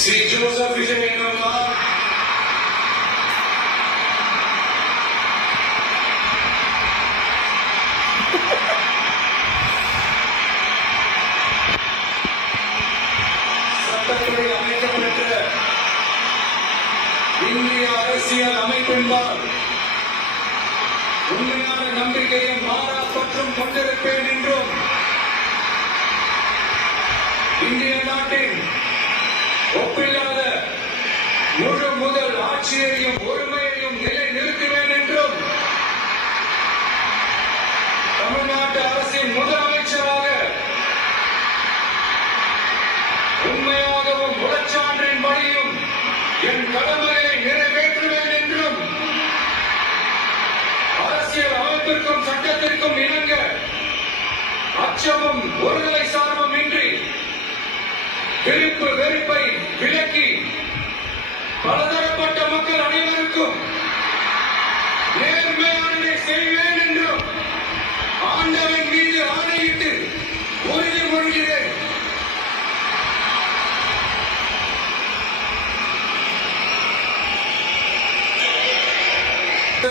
Shri Joseph Vijayakumar சட்டத்துறை அமைக்கப்பட்ட இந்திய அரசியல் அமைப்பின்பால் உண்மையான நம்பிக்கையும் மாறா பற்றும் கொண்டிருப்பேன் என்றும் இந்திய நாட்டின் ஒப்பில்லாத முழு முதல் ஆட்சியையும் ஒருமையையும் நிலை நிறுத்துவேன் என்றும் தமிழ்நாட்டு அரசின் முதலமைச்சராக உண்மையாகவும் உடற்சான்றின் படியும் என் கடமையை நிறைவேற்றுவேன் என்றும் அரசியல் அமைப்பிற்கும் சட்டத்திற்கும் இணங்க அச்சமும் ஒருதலை சார்பும் இன்றி விருப்பு வெறுப்பை விலக்கி பலதரப்பட்ட மக்கள் அனைவருக்கும் நேர்மையானதை செய்வேன் என்றும் ஆண்டவன் மீது ஆணையிட்டு உறுதிமொழிகிறேன்.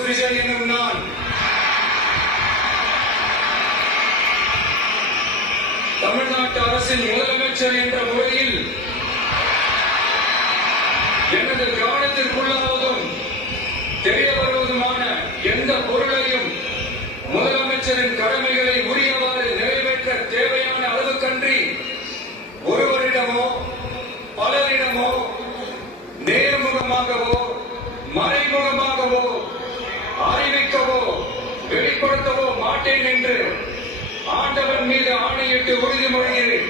விஜய் எனும் நான் தமிழ்நாட்டு அரசின் முதலமைச்சர் என்ற முறையில் எனது கவனத்திற்குள்ளாவதும் தெரிய வருவதுமான எந்த பொருளையும் முதலமைச்சரின் கடமைகளை உரியவாறு நிறைவேற்ற தேவையான அளவுக்கன்றி ஒருவரிடமோ பலரிடமோ நேர்முகமாகவோ மறைமுகமாகவோ அறிவிக்கவோ வெளிப்படுத்தவோ மாட்டேன் என்று ஆண்டவன் மீது ஆணையிட்டு உறுதிமொழிகிறேன்.